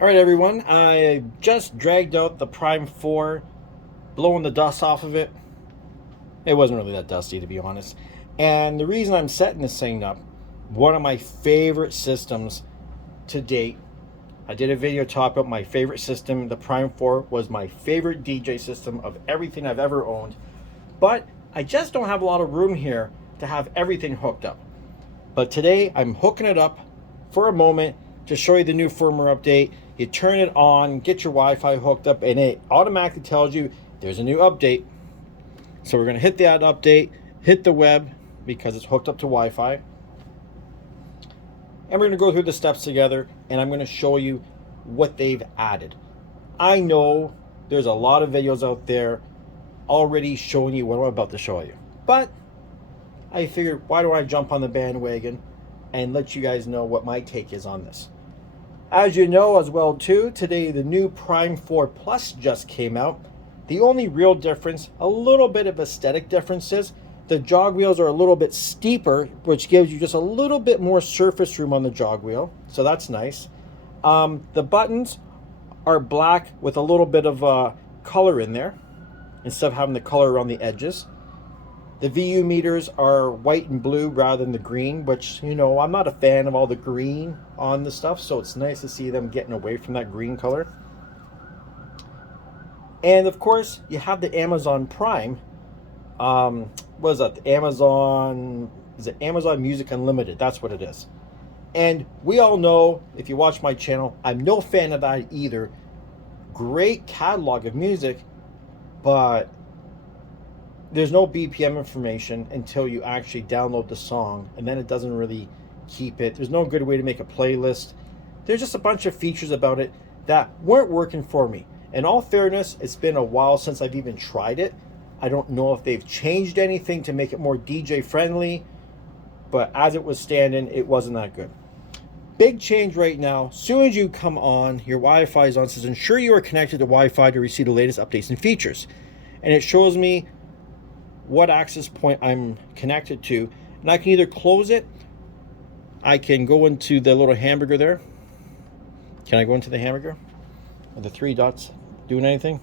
All right, everyone. I just dragged out the Prime 4, blowing the dust off of it. It wasn't really that dusty, to be honest. And the reason I'm setting this thing up, one of my favorite systems to date. I did a video talk about my favorite system. The Prime 4 was my favorite DJ system of everything I've ever owned. But I just don't have a lot of room here to have everything hooked up. But today I'm hooking it up for a moment to show you the new firmware update. You turn it on, get your Wi-Fi hooked up, and it automatically tells you there's a new update. So we're going to hit that update, hit the web because it's hooked up to Wi-Fi. And we're going to go through the steps together, and I'm going to show you what they've added. I know there's a lot of videos out there already showing you what I'm about to show you. But I figured, why don't I jump on the bandwagon and let you guys know what my take is on this. As you know as well too, today the new Prime 4 Plus just came out. The only real difference, a little bit of aesthetic differences, the jog wheels are a little bit steeper, which gives you just a little bit more surface room on the jog wheel, so that's nice. The buttons are black with a little bit of color in there, instead of having the color around the edges. The VU meters are white and blue rather than the green, which, you know, I'm not a fan of all the green on the stuff, so it's nice to see them getting away from that green color. And of course, you have the Amazon Prime. What is that? Is it Amazon Music Unlimited? That's what it is. And we all know, if you watch my channel, I'm no fan of that either. Great catalog of music, but there's no BPM information until you actually download the song, and then it doesn't really keep it. There's no good way to make a playlist. There's just a bunch of features about it that weren't working for me. In all fairness, it's been a while since I've even tried it. I don't know if they've changed anything to make it more DJ friendly, but as it was standing, it wasn't that good. Big change right now. Soon as you come on, your Wi-Fi is on, says ensure you are connected to Wi-Fi to receive the latest updates and features. And it shows me what access point I'm connected to, and I can either close it, I can go into the little hamburger there. Can I go into the hamburger? Are the three dots doing anything?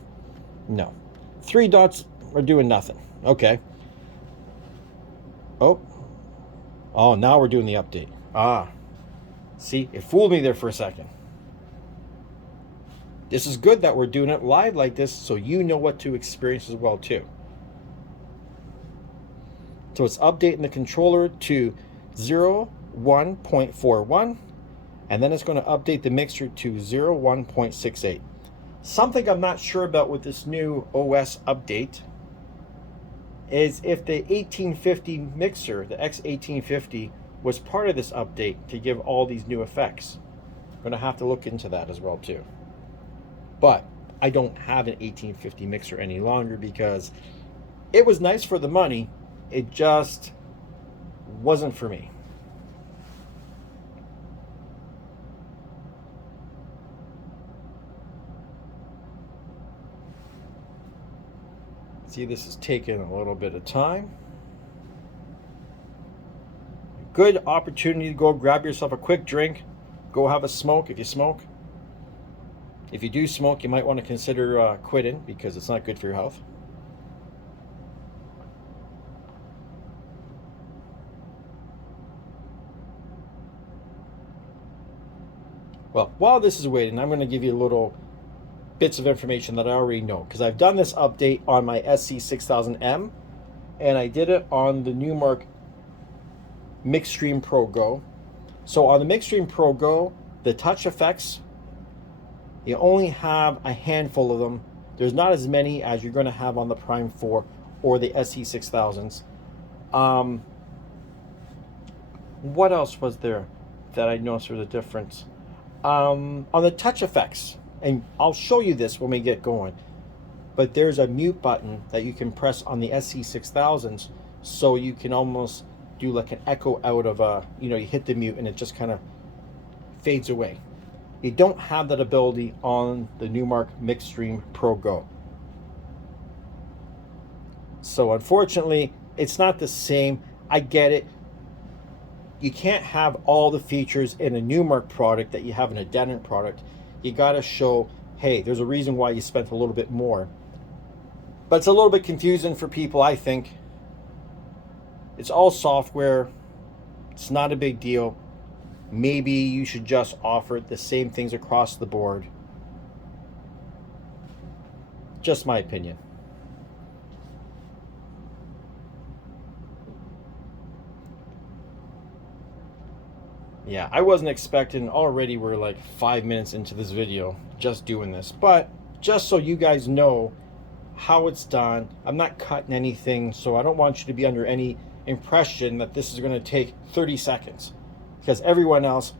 No. Three dots are doing nothing. Okay. Oh, now we're doing the update. See, it fooled me there for a second. This is good that we're doing it live like this, so you know what to experience as well too. So it's updating the controller to 0.1.41, and then it's going to update the mixer to 0.1.68. Something I'm not sure about with this new OS update is if the 1850 mixer, the X1850, was part of this update to give all these new effects. I'm going to have to look into that as well too. But I don't have an 1850 mixer any longer because it was nice for the money. It just wasn't for me. See, this is taking a little bit of time. Good opportunity to go grab yourself a quick drink. Go have a smoke if you smoke. If you do smoke, you might want to consider quitting because it's not good for your health. Well, while this is waiting, I'm going to give you little bits of information that I already know because I've done this update on my SC6000M and I did it on the Newmark Mixstream Pro Go. So on the Mixstream Pro Go, the touch effects, you only have a handful of them. There's not as many as you're going to have on the Prime 4 or the SC6000s. What else was there that I noticed was a difference? On the touch effects, and I'll show you this when we get going, but there's a mute button that you can press on the SC6000s, so you can almost do like an echo out of you hit the mute and it just kind of fades away. You don't have that ability on the Newmark Mixstream Pro Go. So unfortunately, it's not the same. I get it. You can't have all the features in a Newmark product that you have in a Denon product. You got to show, hey, there's a reason why you spent a little bit more. But it's a little bit confusing for people, I think. It's all software. It's not a big deal. Maybe you should just offer the same things across the board. Just my opinion. Yeah, I wasn't expecting, already we're like 5 minutes into this video just doing this. But just so you guys know how it's done, I'm not cutting anything, so I don't want you to be under any impression that this is going to take 30 seconds. Because everyone else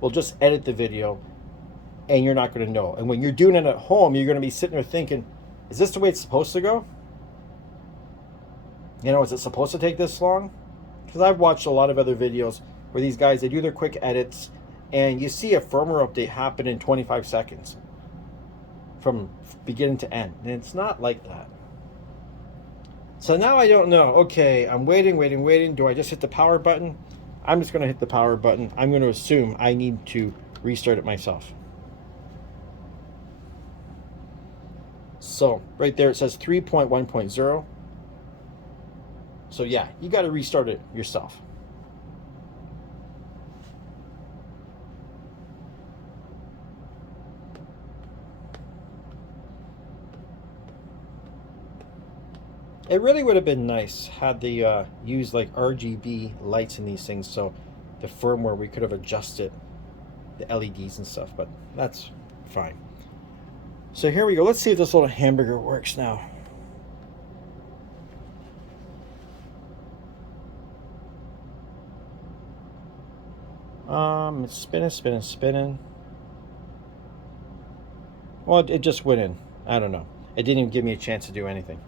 will just edit the video and you're not going to know. And when you're doing it at home, you're going to be sitting there thinking, is this the way it's supposed to go? You know, is it supposed to take this long? Because I've watched a lot of other videos where these guys, they do their quick edits and you see a firmware update happen in 25 seconds from beginning to end. And it's not like that. So now I don't know. Okay, I'm waiting. Do I just hit the power button? I'm just going to hit the power button. I'm going to assume I need to restart it myself. So right there it says 3.1.0. So yeah, you got to restart it yourself. It really would have been nice had they used like RGB lights in these things, so the firmware, we could have adjusted the LEDs and stuff, but that's fine. So here we go. Let's see if this little hamburger works now. It's spinning. Well, it just went in. I don't know. It didn't even give me a chance to do anything.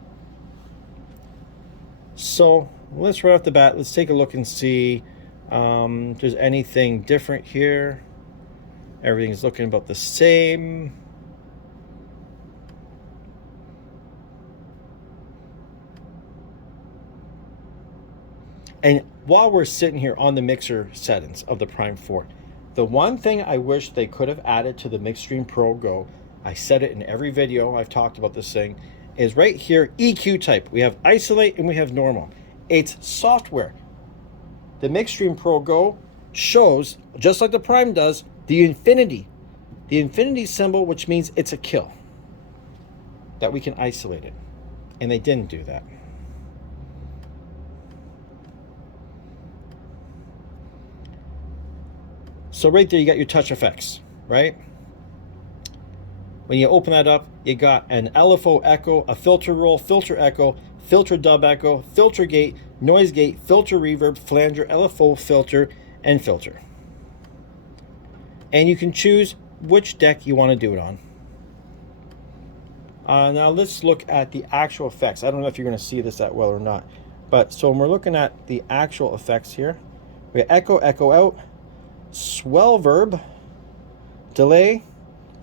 So let's right off the bat, let's take a look and see if there's anything different here. Everything's looking about the same. And while we're sitting here on the mixer settings of the Prime 4, the one thing I wish they could have added to the Mixstream Pro Go, I said it in every video I've talked about this thing, is right here, EQ type. We have isolate and we have normal. It's software. The Mixstream Pro Go shows, just like the Prime does, the infinity symbol, which means it's a kill, that we can isolate it. And they didn't do that. So right there, you got your touch effects, right? When you open that up, you got an LFO echo, a filter roll, filter echo, filter dub echo, filter gate, noise gate, filter reverb, flanger, LFO filter, and filter. And you can choose which deck you want to do it on. Now let's look at the actual effects. I don't know if you're going to see this that well or not. But so when we're looking at the actual effects here, we have echo, echo out, swell verb, delay,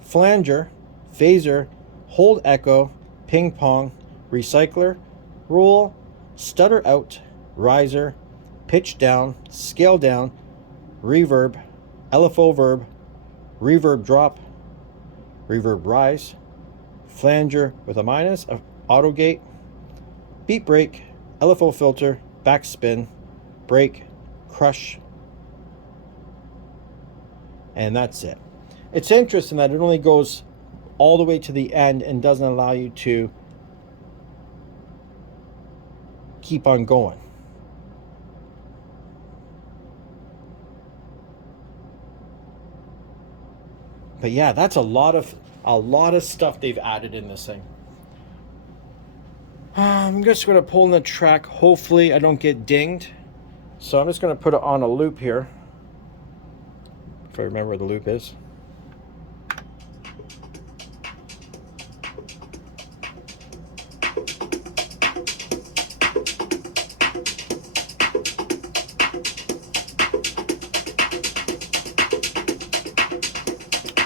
flanger, phaser, hold echo, ping pong, recycler, roll, stutter out, riser, pitch down, scale down, reverb, LFO verb, reverb drop, reverb rise, flanger with a minus, auto gate, beat break, LFO filter, backspin, break, crush, and that's it. It's interesting that it only goes all the way to the end and doesn't allow you to keep on going. But yeah, that's a lot of stuff they've added in this thing. I'm just going to pull in the track. Hopefully I don't get dinged. So I'm just going to put it on a loop here. If I remember where the loop is.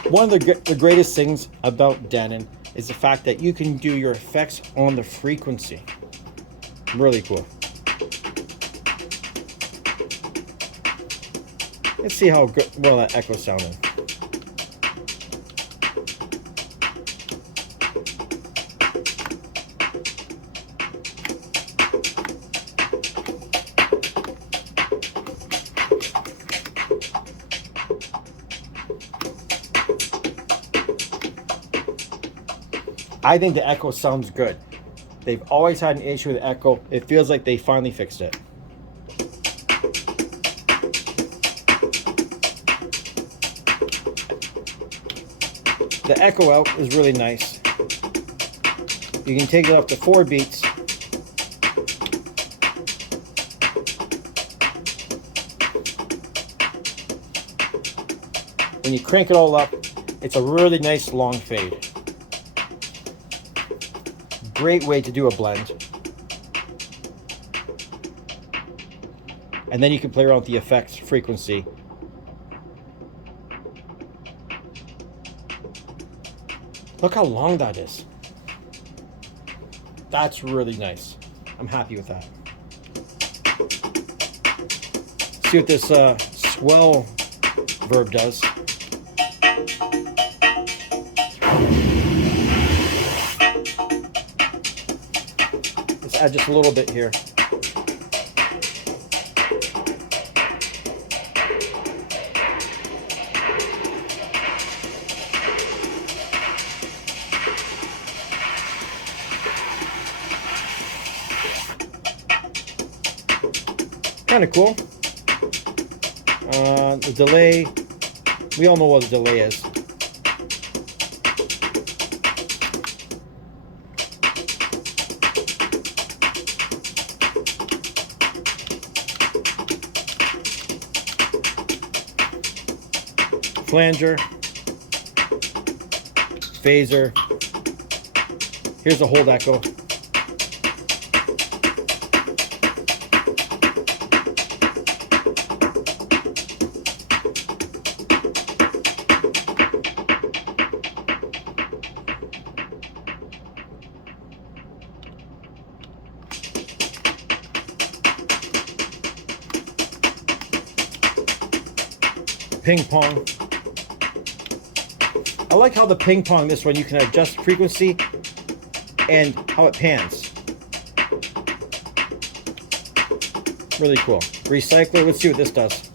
One of the greatest things about Denon is the fact that you can do your effects on the frequency. Really cool. Let's see how good, well, that echo sounded. I think the Echo sounds good. They've always had an issue with the Echo. It feels like they finally fixed it. The echo out is really nice. You can take it up to 4 beats. When you crank it all up, it's a really nice long fade. Great way to do a blend. And then you can play around with the effects frequency. Look how long that is. That's really nice. I'm happy with that. See what this swell verb does. Let's add just a little bit here. Kind of cool. The delay, we all know what the delay is. Flanger, phaser. Here's the hold echo. Ping pong. I like how the ping pong, this one, you can adjust frequency and how it pans. Really cool. Recycler, let's see what this does.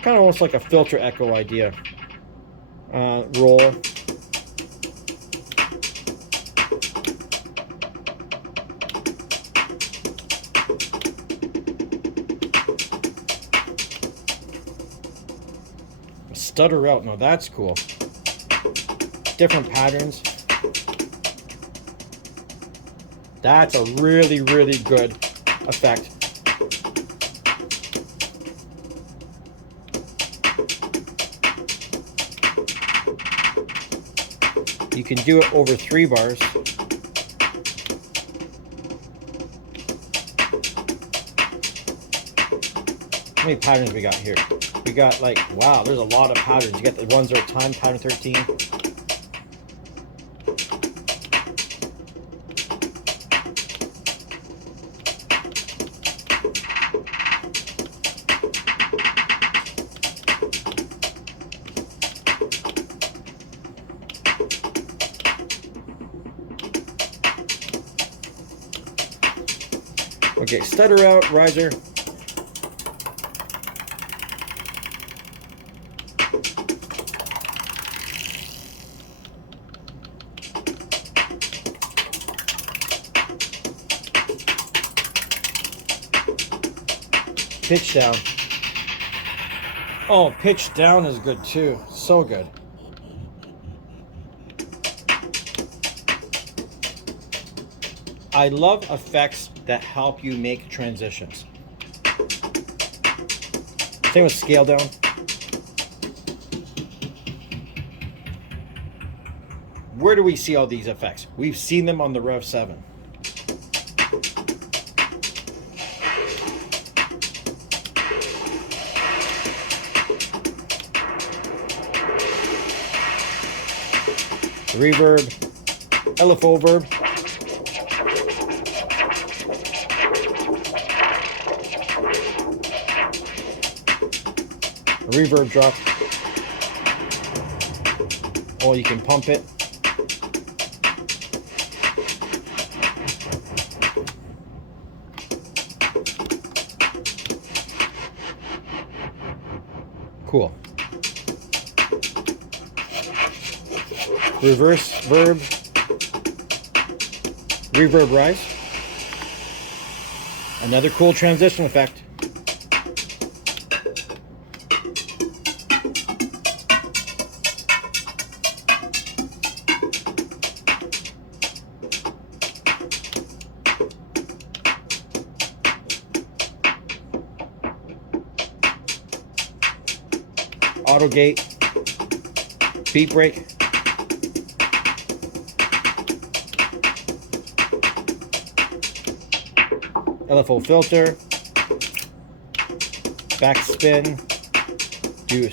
Kind of almost like a filter echo idea. Roll. Stutter out. Now that's cool. Different patterns. That's a really, really good effect. You can do it over 3 bars. How many patterns we got here? We got like, wow, there's a lot of patterns. You got the ones that are timed, pattern 13. Okay, stutter out, riser. Pitch down. Oh, pitch down is good too. So good. I love effects that help you make transitions. Same with scale down. Where do we see all these effects? We've seen them on the Rev 7. Reverb, LFO verb. A reverb drop. powerful. You can pump it. Cool. Reverse verb, reverb rise. Another cool transition effect. Auto gate, beat brake, LFO filter, backspin, do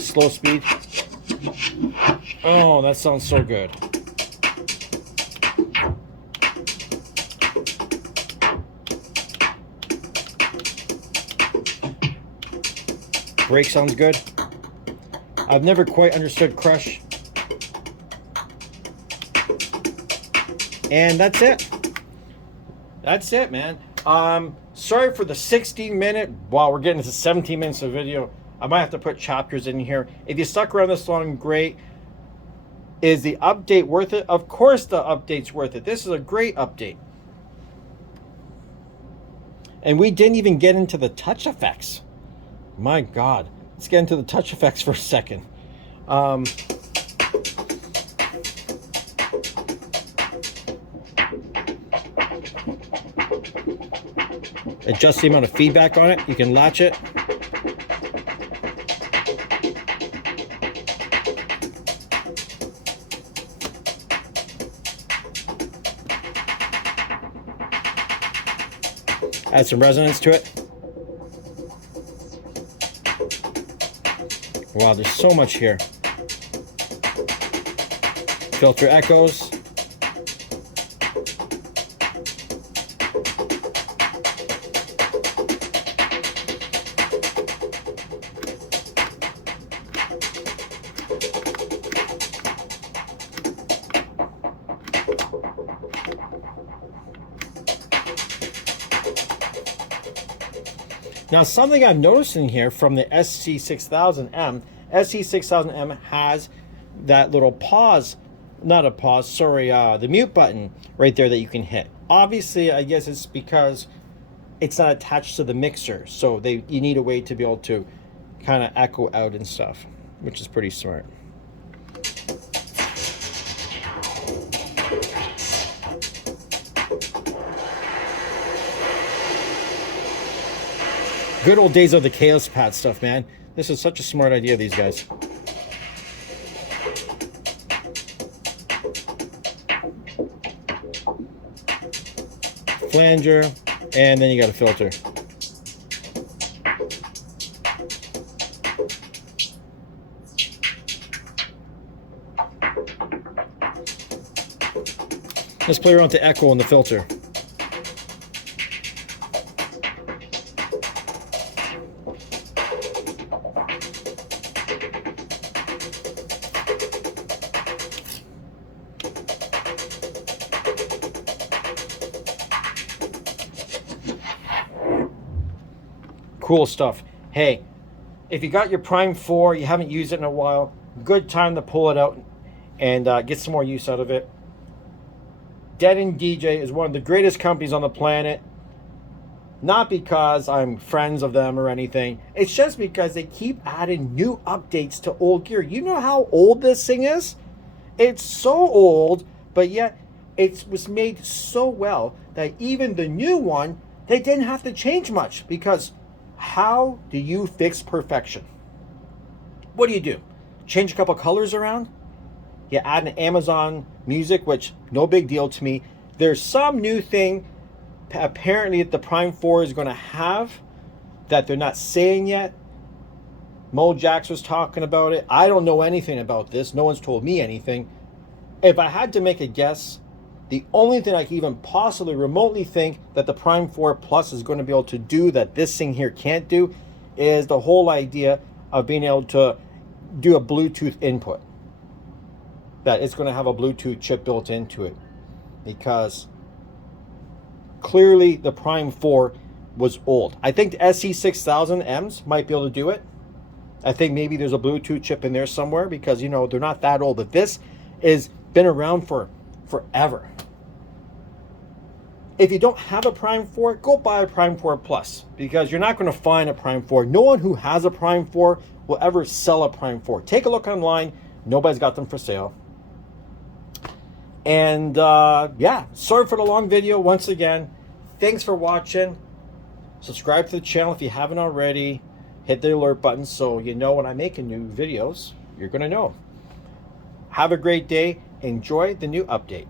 slow speed. Oh, that sounds so good. Brake sounds good. I've never quite understood crush. And that's it. That's it, man. Sorry for the 16-minute. Wow, we're getting to 17 minutes of video. I might have to put chapters in here. If you stuck around this long, great. Is the update worth it? Of course the update's worth it. This is a great update. And we didn't even get into the touch effects. My God. Let's get into the touch effects for a second. Adjust the amount of feedback on it. You can latch it. Add some resonance to it. Wow, there's so much here. Filter echoes. Now, something I've noticed in here from the SC6000M, SC6000M has that little pause, not a pause, sorry, the mute button right there that you can hit. Obviously, I guess it's because it's not attached to the mixer, so you need a way to be able to kind of echo out and stuff, which is pretty smart. Good old days of the Chaos Pad stuff, man. This is such a smart idea, these guys. Flanger, and then you got a filter. Let's play around to echo on the filter. Cool stuff. Hey, if you got your Prime 4, you haven't used it in a while, good time to pull it out and get some more use out of it. Denon DJ is one of the greatest companies on the planet. Not because I'm friends of them or anything. It's just because they keep adding new updates to old gear. You know how old this thing is? It's so old, but yet it was made so well that even the new one, they didn't have to change much. Because how do you fix perfection? What do? Change a couple colors around? You add an Amazon Music, which no big deal to me. There's some new thing apparently that the Prime 4 is going to have that they're not saying yet. Mo Jax was talking about it. I don't know anything about this. No one's told me anything. If I had to make a guess, the only thing I can even possibly remotely think that the Prime 4 Plus is going to be able to do that this thing here can't do is the whole idea of being able to do a Bluetooth input. that it's going to have a Bluetooth chip built into it, because clearly the Prime 4 was old. I think the SC6000Ms might be able to do it. I think maybe there's a Bluetooth chip in there somewhere, because, you know, they're not that old. But this has been around for forever. If you don't have a Prime 4, go buy a Prime 4 Plus, because you're not going to find a Prime 4. No one who has a Prime 4 will ever sell a Prime 4. Take a look online. Nobody's got them for sale. And yeah, sorry for the long video once again. Thanks for watching. Subscribe to the channel if you haven't already. Hit the alert button so you know when I make new videos. You're going to know. Have a great day. Enjoy the new update.